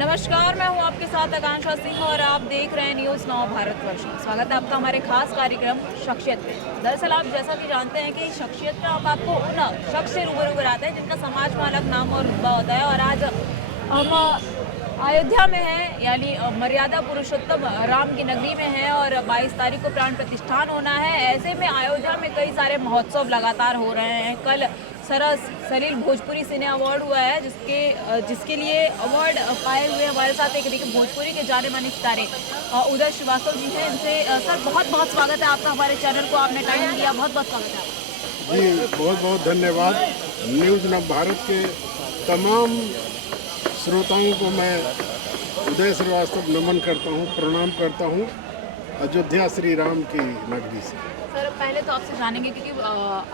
नमस्कार, मैं हूं आपके साथ आकांक्षा सिंह और आप देख रहे हैं न्यूज़ नाउ भारतवर्ष। स्वागत है आपका हमारे खास कार्यक्रम शख्सियत में। दरअसल आप जैसा कि जानते हैं कि शख्सियत में आप आपको उन शख्स से रूबरू कराते हैं जिनका समाज में अलग नाम और रुतबा होता है। और आज हम अयोध्या में हैं, यानी मर्यादा पुरुषोत्तम राम की नगरी में है और 22 तारीख को प्राण प्रतिष्ठान होना है। ऐसे में अयोध्या में कई सारे महोत्सव लगातार हो रहे हैं। कल सरस सलील भोजपुरी सिने अवार्ड हुआ है, जिसके लिए अवार्ड पाए हुए हमारे साथ एक देखिए भोजपुरी के जाने माने सितारे उदय श्रीवास्तव जी हैं। इनसे सर बहुत बहुत स्वागत है आपका हमारे चैनल को, आपने टाइम दिया, बहुत बहुत स्वागत है आपका। जी बहुत बहुत धन्यवाद। न्यूज़ नव भारत के तमाम श्रोताओं को मैं उदय श्रीवास्तव नमन करता हूँ, प्रणाम करता हूँ अयोध्या श्री राम की नगरी से। सर पहले तो आपसे जानेंगे क्योंकि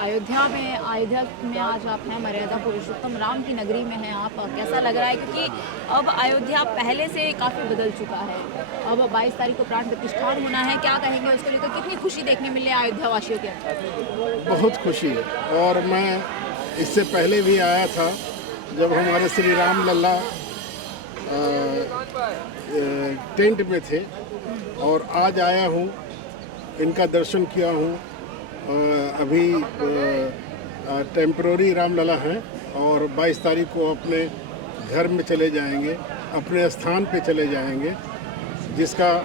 अयोध्या में आज आप हैं, मर्यादा पुरुषोत्तम राम की नगरी में हैं आप, कैसा लग रहा है? क्योंकि अब अयोध्या पहले से काफ़ी बदल चुका है। अब 22 तारीख को प्राण प्रतिष्ठान होना है, क्या कहेंगे उसको लेकर? कितनी खुशी देखने मिली है अयोध्या वासियों के अंदर? बहुत खुशी है। और मैं इससे पहले भी आया था जब हमारे श्री राम लल्ला टेंट में थे, और आज आया हूँ, इनका दर्शन किया हूँ। अभी टेम्पररी रामलला हैं और 22 तारीख को अपने घर में चले जाएंगे, अपने स्थान पे चले जाएंगे, जिसका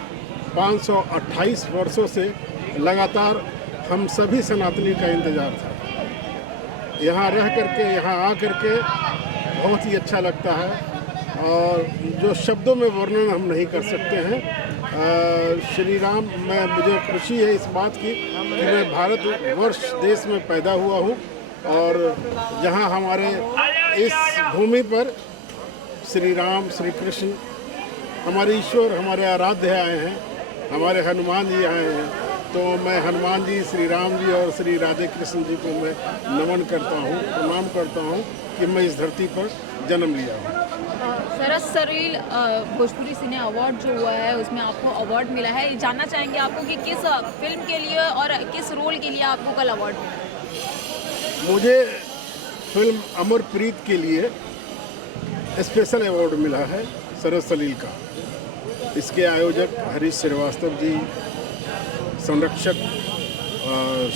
528 वर्षों से लगातार हम सभी सनातनी का इंतज़ार था। यहाँ रह करके, यहाँ आ करके बहुत ही अच्छा लगता है और जो शब्दों में वर्णन हम नहीं कर सकते हैं। श्री राम, मुझे खुशी है इस बात की कि मैं भारतवर्ष देश में पैदा हुआ हूँ और जहाँ हमारे इस भूमि पर श्री राम, श्री कृष्ण, हमारे ईश्वर, हमारे आराध्य आए हैं, हमारे हनुमान जी आए हैं। तो मैं हनुमान जी, श्री राम जी और श्री राधे कृष्ण जी को मैं नमन करता हूँ, प्रणाम करता हूँ कि मैं इस धरती पर जन्म लिया हूँ। सरस सलील भोजपुरी सिने अवार्ड जो हुआ है उसमें आपको अवार्ड मिला है, जानना चाहेंगे आपको कि किस फिल्म के लिए और किस रोल के लिए आपको कल अवार्ड मिला? मुझे फिल्म अमरप्रीत के लिए स्पेशल अवार्ड मिला है, सरस सलील का। इसके आयोजक हरीश श्रीवास्तव जी, संरक्षक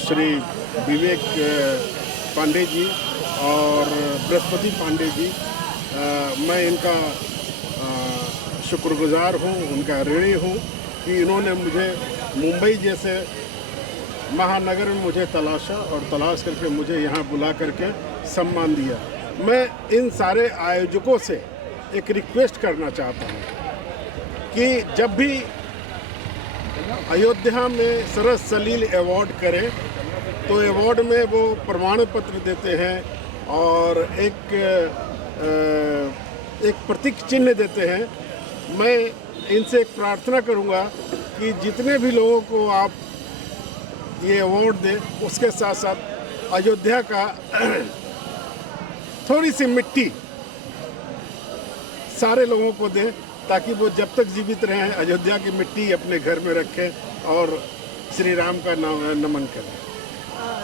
श्री विवेक पांडे जी और बृहस्पति पांडे जी, मैं इनका शुक्रगुजार हूँ, उनका ऋणी हूँ कि इन्होंने मुझे मुंबई जैसे महानगर में मुझे तलाशा और तलाश करके मुझे यहाँ बुला करके सम्मान दिया। मैं इन सारे आयोजकों से एक रिक्वेस्ट करना चाहता हूँ कि जब भी अयोध्या में सरस सलील अवार्ड करें तो अवार्ड में वो प्रमाण पत्र देते हैं और एक प्रतीक चिन्ह देते हैं। मैं इनसे एक प्रार्थना करूंगा कि जितने भी लोगों को आप ये अवार्ड दें, उसके साथ साथ अयोध्या का थोड़ी सी मिट्टी सारे लोगों को दें, ताकि वो जब तक जीवित रहें अयोध्या की मिट्टी अपने घर में रखें और श्री राम का नमन करें।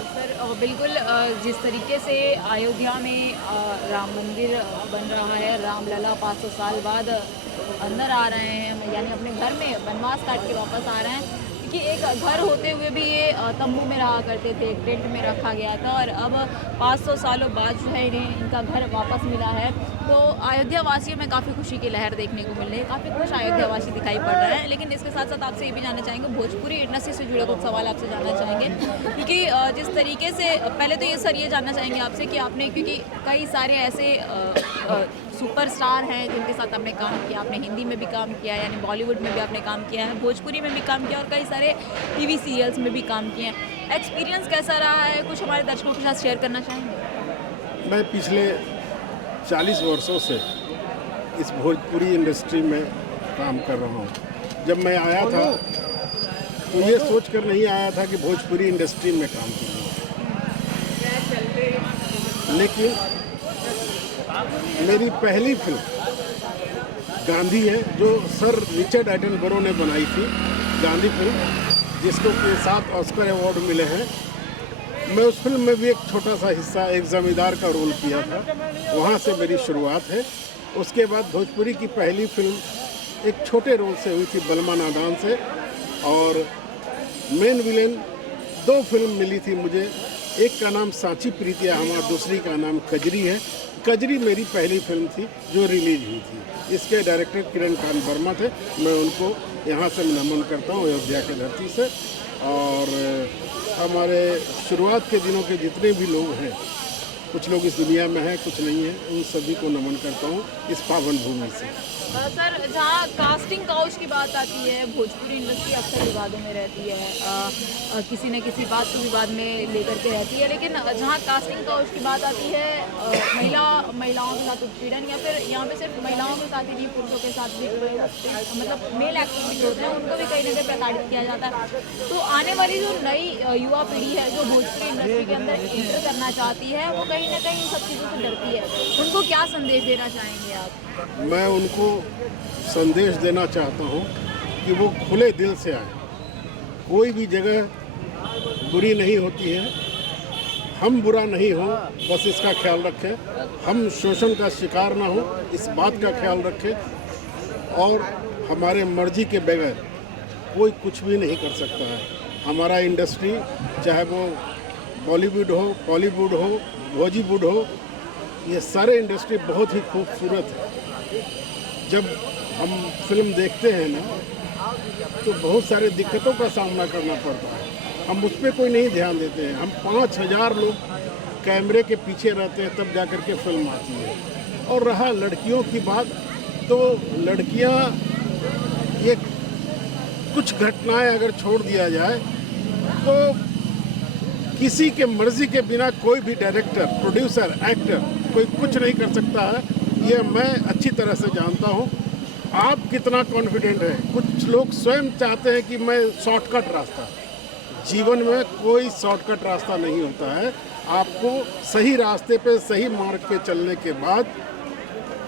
सर बिल्कुल, जिस तरीके से अयोध्या में राम मंदिर बन रहा है, रामलला 500 साल बाद अंदर आ रहे हैं, यानी अपने घर में वनवास काट के वापस आ रहे हैं। कि एक घर होते हुए भी ये तंबू में रहा करते थे, एक टेंट में रखा गया था, और अब 500 सालों बाद जो है इन्हें इनका घर वापस मिला है। तो अयोध्या वासियों में काफ़ी खुशी की लहर देखने को मिल रही है, काफ़ी खुश अयोध्या वासी दिखाई पड़ रहे हैं। लेकिन इसके साथ साथ आपसे ये भी जानना चाहेंगे, भोजपुरी इंडस्ट्री से जुड़े कुछ सवाल आपसे जानना चाहेंगे। क्योंकि जिस तरीके से पहले तो ये सर ये जानना चाहेंगे आपसे कि आपने, क्योंकि कई सारे ऐसे सुपरस्टार हैं जिनके साथ आपने काम किया, आपने हिंदी में भी काम किया, यानी बॉलीवुड में भी आपने काम किया है, भोजपुरी में भी काम किया और कई सारे टीवी सीरियल्स में भी काम किए हैं। एक्सपीरियंस कैसा रहा है, कुछ हमारे दर्शकों के साथ शेयर करना चाहेंगे? मैं पिछले 40 वर्षों से इस भोजपुरी इंडस्ट्री में काम कर रहा हूँ। जब मैं आया था तो ये सोच कर नहीं आया था कि भोजपुरी इंडस्ट्री में काम करूँगा, लेकिन मेरी पहली फिल्म गांधी है, जो सर रिचर्ड एटनबरो ने बनाई थी, गांधी फिल्म, जिसको के 7 ऑस्कर अवार्ड मिले हैं। मैं उस फिल्म में भी एक छोटा सा हिस्सा, एक ज़मींदार का रोल किया था। वहाँ से मेरी शुरुआत है उसके बाद भोजपुरी की पहली फिल्म एक छोटे रोल से हुई थी, बलमा नादान से, और मेन विलेन 2 फिल्म मिली थी मुझे। एक का नाम सांची प्रीतिया हमारा, दूसरी का नाम कजरी है। कजरी मेरी पहली फिल्म थी जो रिलीज हुई थी। इसके डायरेक्टर किरण कांत वर्मा थे, मैं उनको यहाँ से नमन करता हूँ अयोध्या की धरती से। और हमारे शुरुआत के दिनों के जितने भी लोग हैं, कुछ लोग इस दुनिया में हैं, कुछ नहीं है, उन सभी को नमन करता हूँ इस पावन भूमि से। सर, जहाँ कास्टिंग काउच की बात आती है, भोजपुरी इंडस्ट्री अक्सर विवादों में रहती है, किसी न किसी बात को विवाद में लेकर के रहती है, लेकिन जहाँ कास्टिंग काउच की बात आती है, महिलाओं के साथ उत्पीड़न, या फिर यहाँ पे सिर्फ महिलाओं के साथ ही नहीं, पुरुषों के साथ भी मतलब मेल एक्टर जो होते हैं उनको भी कहीं ना कहीं प्रताड़ित किया जाता है। तो आने वाली जो नई युवा पीढ़ी है जो भोजपुरी इंडस्ट्री के अंदर एंटर करना चाहती है, वो कहीं ना कहीं इन सब चीज़ों से डरती है, उनको क्या संदेश देना चाहेंगे आप? मैं उनको संदेश देना चाहता हूँ कि वो खुले दिल से आए। कोई भी जगह बुरी नहीं होती है, हम बुरा नहीं हो, बस इसका ख्याल रखें। हम शोषण का शिकार ना हो, इस बात का ख्याल रखें। और हमारे मर्जी के बगैर कोई कुछ भी नहीं कर सकता है। हमारा इंडस्ट्री, चाहे वो बॉलीवुड हो, बॉलीवुड हो, भोजीवुड हो, ये सारे इंडस्ट्री बहुत ही खूबसूरत है। जब हम फिल्म देखते हैं ना, तो बहुत सारे दिक्कतों का सामना करना पड़ता है, हम उस पर कोई नहीं ध्यान देते हैं। हम 5000 लोग कैमरे के पीछे रहते हैं, तब जा कर के फिल्म आती है। और रहा लड़कियों की बात, तो लड़कियां, ये कुछ घटनाएं अगर छोड़ दिया जाए तो किसी के मर्जी के बिना कोई भी डायरेक्टर, प्रोड्यूसर, एक्टर कोई कुछ नहीं कर सकता है। ये मैं अच्छी तरह से जानता हूँ। आप कितना कॉन्फिडेंट है? कुछ लोग स्वयं चाहते हैं कि मैं शॉर्टकट रास्ता, जीवन में कोई शॉर्टकट रास्ता नहीं होता है। आपको सही रास्ते पे, सही मार्ग पे चलने के बाद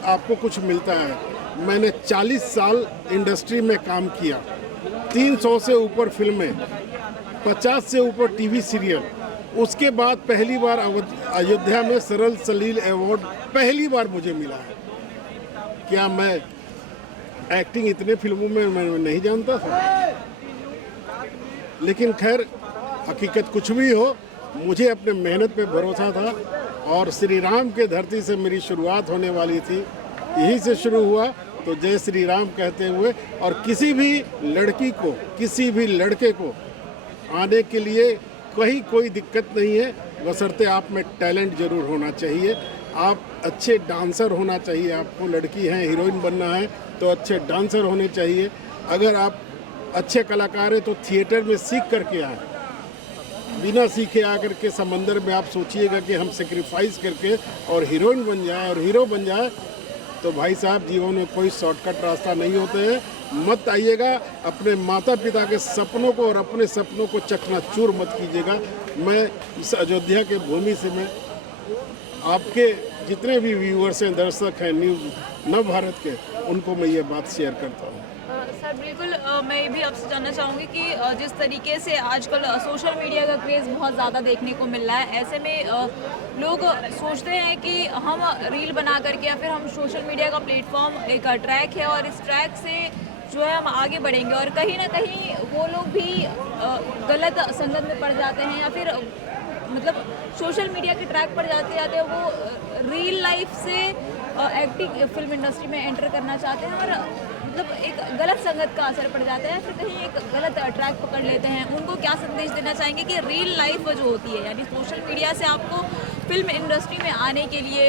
आपको कुछ मिलता है। मैंने 40 साल इंडस्ट्री में काम किया, 300 से ऊपर फिल्में, 50 से ऊपर टीवी सीरियल। उसके बाद पहली बार अयोध्या में सरल सलील अवार्ड पहली बार मुझे मिला है। क्या मैं एक्टिंग इतने फिल्मों में मैं नहीं जानता था? लेकिन खैर, हकीकत कुछ भी हो, मुझे अपने मेहनत पे भरोसा था। और श्री राम के धरती से मेरी शुरुआत होने वाली थी, यहीं से शुरू हुआ। तो जय श्री राम कहते हुए, और किसी भी लड़की को, किसी भी लड़के को आने के लिए कहीं कोई दिक्कत नहीं है, बशर्ते आप में टैलेंट जरूर होना चाहिए। आप अच्छे डांसर होना चाहिए। आपको लड़की हैं, हीरोइन बनना है तो अच्छे डांसर होने चाहिए। अगर आप अच्छे कलाकार हैं तो थिएटर में सीख करके आए। बिना सीखे आकर के समंदर में आप सोचिएगा कि हम सेक्रीफाइस करके और हीरोइन बन जाए और हीरो बन जाए, तो भाई साहब, जीवन में कोई शॉर्टकट रास्ता नहीं होते हैं। मत आइएगा, अपने माता पिता के सपनों को और अपने सपनों को चकनाचूर मत कीजिएगा। मैं इस अयोध्या के भूमि से, मैं आपके जितने भी व्यूअर्स हैं, दर्शक हैं न्यूज़ नव भारत के, उनको मैं ये बात शेयर करता हूँ। सर बिल्कुल, मैं भी आपसे जानना चाहूँगी कि जिस तरीके से आजकल सोशल मीडिया का क्रेज़ बहुत ज़्यादा देखने को मिल रहा है, ऐसे में लोग सोचते हैं कि हम रील बना करके या फिर हम सोशल मीडिया का प्लेटफॉर्म एक ट्रैक है और इस ट्रैक से जो है हम आगे बढ़ेंगे, और कहीं ना कहीं वो लोग भी गलत संगत में पड़ जाते हैं, या फिर मतलब सोशल मीडिया के ट्रैक पर जाते जाते वो रियल लाइफ से एक्टिंग फिल्म इंडस्ट्री में एंटर करना चाहते हैं, और मतलब एक गलत संगत का असर पड़ जाता है, फिर कहीं एक गलत ट्रैक पकड़ लेते हैं। उनको क्या संदेश देना चाहेंगे कि रियल लाइफ जो होती है, यानी सोशल मीडिया से आपको फिल्म इंडस्ट्री में आने के लिए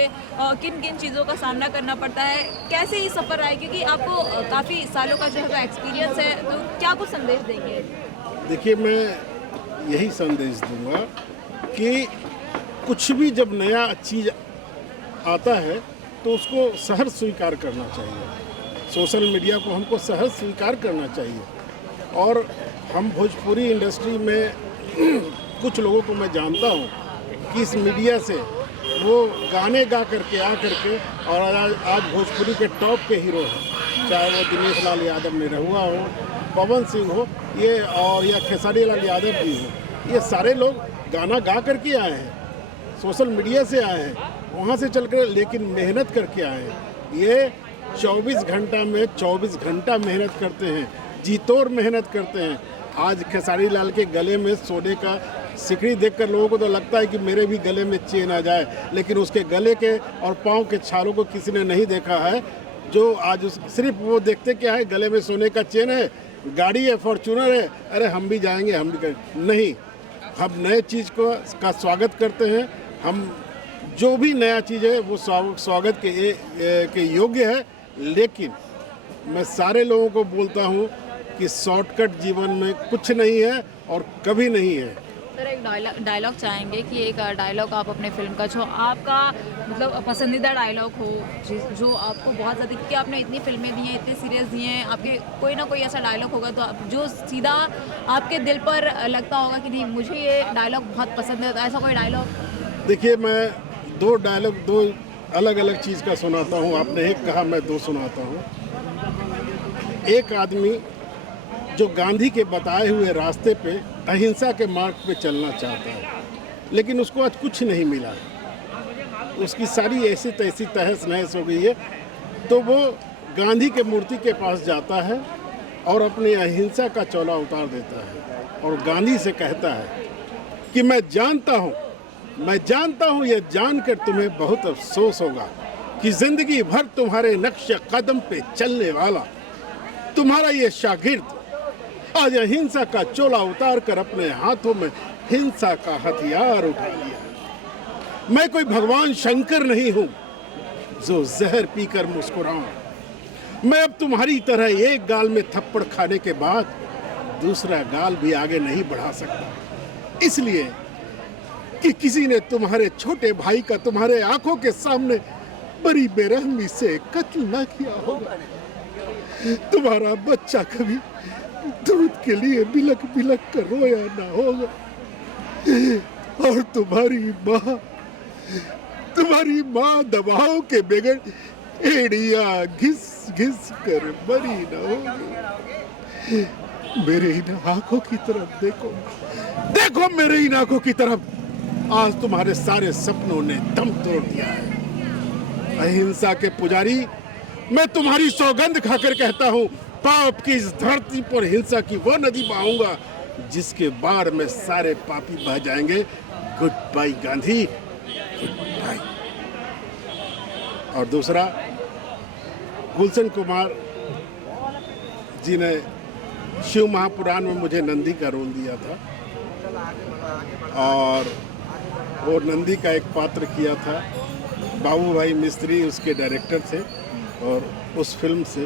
किन किन चीज़ों का सामना करना पड़ता है, कैसे ये सफ़र रहा है, क्योंकि आपको काफ़ी सालों का जो है एक्सपीरियंस है, तो क्या कुछ संदेश देंगे? देखिए, मैं यही संदेश दूंगा कि कुछ भी जब नया चीज़ आता है तो उसको सहर्ष स्वीकार करना चाहिए। सोशल मीडिया को हमको सहज स्वीकार करना चाहिए। और हम भोजपुरी इंडस्ट्री में कुछ लोगों को मैं जानता हूँ कि इस मीडिया से वो गाने गा करके आ करके और आज भोजपुरी के टॉप के हीरो हैं, चाहे वो दिनेश लाल यादव निरहुआ हो, पवन सिंह हो, ये और या खेसारी लाल यादव भी हो, ये सारे लोग गाना गा करके आए हैं, सोशल मीडिया से आए हैं, वहाँ से चल कर, लेकिन मेहनत करके आए हैं। ये 24 घंटा में 24 घंटा मेहनत करते हैं, जी तोड़ मेहनत करते हैं। आज खेसारी लाल के गले में सोने का सिकड़ी देखकर लोगों को तो लगता है कि मेरे भी गले में चेन आ जाए, लेकिन उसके गले के और पाँव के छालों को किसी ने नहीं देखा है। जो आज सिर्फ वो देखते क्या है, गले में सोने का चेन है, गाड़ी है, फॉर्च्यूनर है, अरे हम भी जाएंगे, हम भी करेंगे। नहीं, हम नए चीज़ का स्वागत करते हैं। हम जो भी नया चीज़ है वो स्वागत के योग्य है। लेकिन मैं सारे लोगों को बोलता हूँ कि शॉर्टकट जीवन में कुछ नहीं है और कभी नहीं है। सर एक डायलॉग चाहेंगे कि एक डायलॉग आप अपने फिल्म का जो आपका मतलब पसंदीदा डायलॉग हो, जो आपको बहुत ज़्यादा, क्योंकि आपने इतनी फिल्में दी हैं, इतने सीरीज़ दिए हैं, आपके कोई ना कोई ऐसा डायलॉग होगा तो जो सीधा आपके दिल पर लगता होगा कि नहीं मुझे ये डायलॉग बहुत पसंद है, तो ऐसा कोई डायलॉग? देखिए, मैं दो अलग अलग चीज़ का सुनाता हूँ। आपने एक कहा, मैं दो सुनाता हूँ। एक आदमी जो गांधी के बताए हुए रास्ते पे अहिंसा के मार्ग पे चलना चाहता है, लेकिन उसको आज कुछ नहीं मिला, उसकी सारी ऐसी तैसी तहस नहस हो गई है। तो वो गांधी के मूर्ति के पास जाता है और अपनी अहिंसा का चोला उतार देता है और गांधी से कहता है कि मैं जानता हूँ ये जानकर तुम्हें बहुत अफसोस होगा कि जिंदगी भर तुम्हारे नक्श कदम पे चलने वाला तुम्हारा ये शागिर्द आज अहिंसा का चोला उतार कर अपने हाथों में हिंसा का हथियार उठा लिया। मैं कोई भगवान शंकर नहीं हूं जो जहर पीकर मुस्कुराऊं। मैं अब तुम्हारी तरह एक गाल में थप्पड़ खाने के बाद दूसरा गाल भी आगे नहीं बढ़ा सकता, इसलिए कि किसी ने तुम्हारे छोटे भाई का तुम्हारे आंखों के सामने बड़ी बेरहमी से कत्ल न किया होगा। तुम्हारा बच्चा कभी दूध के लिए बिलक बिलक कर रोया ना होगा और तुम्हारी माँ दबाव के बगैर एड़िया घिस घिस कर मरी ना होगी। मेरे इन आंखों की तरफ देखो मेरे इन आंखों की तरफ। आज तुम्हारे सारे सपनों ने दम तोड़ दिया है। अहिंसा के पुजारी, मैं तुम्हारी सौगंध खाकर कहता हूँ, पाप की इस धरती पर हिंसा की वो नदी बहाऊंगा जिसके बाढ़ में सारे पापी बह जाएंगे। Good bye Gandhi, good bye. और दूसरा, गुलशन कुमार जी ने शिव महापुराण में मुझे नंदी का रोल दिया था और वो नंदी का एक पात्र किया था। बाबू भाई मिस्त्री उसके डायरेक्टर थे और उस फिल्म से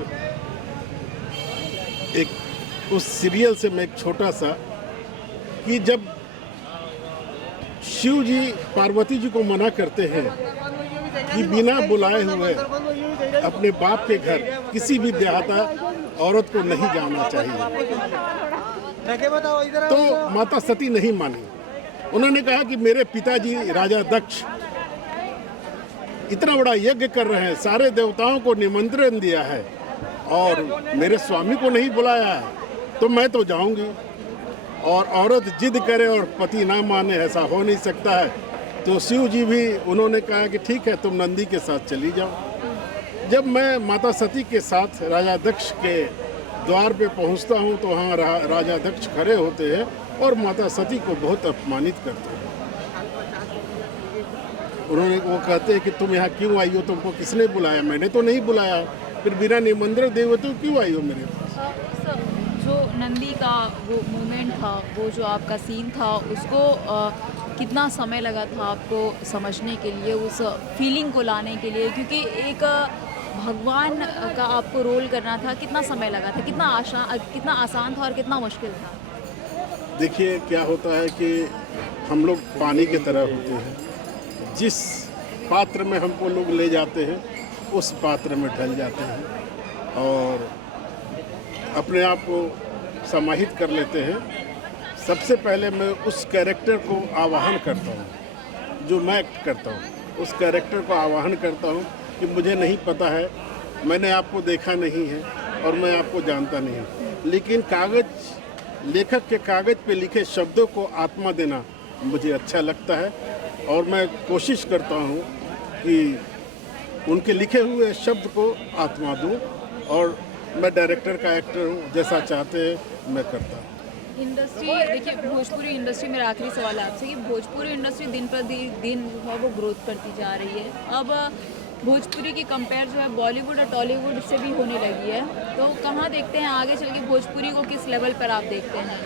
उस सीरियल से मैं एक छोटा सा कि जब शिव जी पार्वती जी को मना करते हैं कि बिना बुलाए हुए अपने बाप के घर किसी भी देहाता औरत को नहीं जाना चाहिए, तो माता सती नहीं मानी। उन्होंने कहा कि मेरे पिताजी राजा दक्ष इतना बड़ा यज्ञ कर रहे हैं, सारे देवताओं को निमंत्रण दिया है और मेरे स्वामी को नहीं बुलाया है, तो मैं तो जाऊंगी। और औरत जिद करे और पति ना माने, ऐसा हो नहीं सकता है। तो शिव जी भी उन्होंने कहा कि ठीक है, तुम नंदी के साथ चली जाओ। जब मैं माता सती के साथ राजा दक्ष के द्वार पे पहुंचता हूं तो वहाँ राजा दक्ष खड़े होते हैं और माता सती को बहुत अपमानित करते हैं। वो कहते हैं कि तुम यहाँ क्यों आई हो, तुमको किसने बुलाया? मैंने तो नहीं बुलाया, फिर बिना निमंत्रण दे हुए तो क्यों आई हो मेरे पास? जो नंदी का वो मोमेंट था, वो जो आपका सीन था, उसको कितना समय लगा था आपको समझने के लिए, उस फीलिंग को लाने के लिए? क्योंकि एक भगवान का आपको रोल करना था, कितना समय लगा था, कितना आसान था और कितना मुश्किल था? देखिए, क्या होता है कि हम लोग पानी की तरह होते हैं, जिस पात्र में हमको लोग ले जाते हैं उस पात्र में ढल जाते हैं और अपने आप को समाहित कर लेते हैं। सबसे पहले मैं उस कैरेक्टर को आवाहन करता हूँ, जो मैं एक्ट करता हूँ, उस कैरेक्टर को आवाहन करता हूँ कि मुझे नहीं पता है, मैंने आपको देखा नहीं है और मैं आपको जानता नहीं हूँ, लेकिन लेखक के कागज़ पे लिखे शब्दों को आत्मा देना मुझे अच्छा लगता है और मैं कोशिश करता हूँ कि उनके लिखे हुए शब्द को आत्मा दूं और मैं डायरेक्टर का एक्टर हूँ, जैसा चाहते हैं मैं करता हूँ। इंडस्ट्री देखिए, भोजपुरी इंडस्ट्री, मेरा आखिरी सवाल है आपसे कि भोजपुरी इंडस्ट्री दिन पर दिन जो है वो ग्रोथ करती जा रही है। अब भोजपुरी की कंपेयर जो है बॉलीवुड और टॉलीवुड से भी होने लगी है, तो कहाँ देखते हैं आगे चल के भोजपुरी को, किस लेवल पर आप देखते हैं?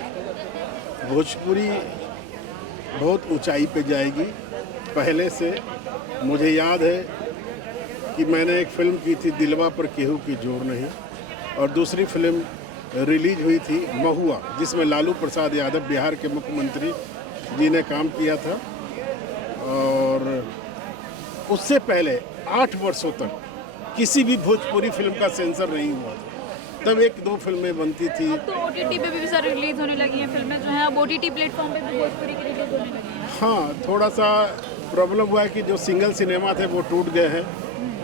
भोजपुरी बहुत ऊंचाई पे जाएगी पहले से। मुझे याद है कि मैंने एक फिल्म की थी दिलवा पर केहू की जोर नहीं, और दूसरी फिल्म रिलीज हुई थी महुआ, जिसमें लालू प्रसाद यादव बिहार के मुख्यमंत्री जी ने काम किया था। और उससे पहले 8 वर्षों तक किसी भी भोजपुरी फिल्म का सेंसर नहीं हुआ था। तब 1-2 फिल्में बनती थी। अब तो OTT पे भी सर रिलीज होने लगी हैं फिल्में जो हैं, अब OTT प्लेटफॉर्म पे भी भोजपुरी की रिलीज होने लगी हैं। हाँ, थोड़ा सा प्रॉब्लम हुआ है कि जो सिंगल सिनेमा थे वो टूट गए हैं,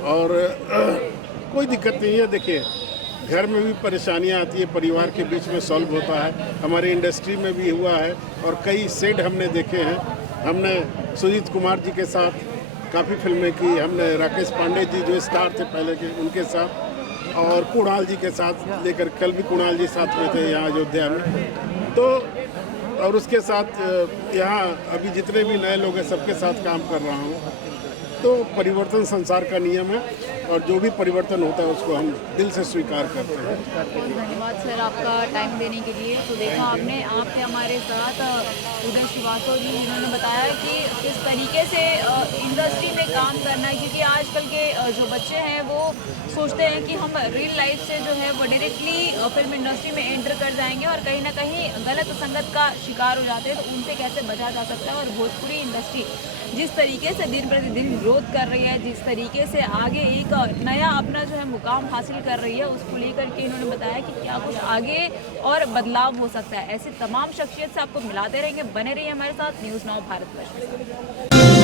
और कोई दिक्कत नहीं है। देखिए, घर में भी परेशानियां आती है, परिवार के बीच में सॉल्व होता है। हमारी इंडस्ट्री में भी हुआ है और कई सेट हमने देखे हैं। हमने सुजीत कुमार जी के साथ काफ़ी फिल्में की, हमने राकेश पांडे जी जो स्टार थे पहले के, उनके साथ, और कुणाल जी के साथ लेकर, कल भी कुणाल जी साथ में थे यहाँ अयोध्या में। तो और उसके साथ यहाँ अभी जितने भी नए लोग हैं सबके साथ काम कर रहा हूँ। तो परिवर्तन संसार का नियम है, और जो भी परिवर्तन होता है उसको हम दिल से स्वीकार करते हैं। बहुत धन्यवाद सर आपका टाइम देने के लिए। तो देखा आपने, आप थे हमारे साथ उदय श्रीवास्तव जी, उन्होंने बताया कि किस तरीके से इंडस्ट्री में काम करना है, क्योंकि आजकल के जो बच्चे हैं वो सोचते हैं कि हम रियल लाइफ से जो है वो डायरेक्टली फिल्म इंडस्ट्री में एंटर कर जाएंगे और कहीं ना कहीं गलत संगत का शिकार हो जाते हैं। तो उनसे कैसे बचा जा सकता है, और भोजपुरी इंडस्ट्री जिस तरीके से दिन प्रतिदिन ग्रोथ कर रही है, जिस तरीके से आगे एक नया अपना जो है मुकाम हासिल कर रही है, उसको लेकर के इन्होंने बताया कि क्या कुछ आगे और बदलाव हो सकता है। ऐसे तमाम शख्सियत से आपको मिलाते रहेंगे, बने रहिए हमारे साथ न्यूज़ नाउ भारतवर्ष।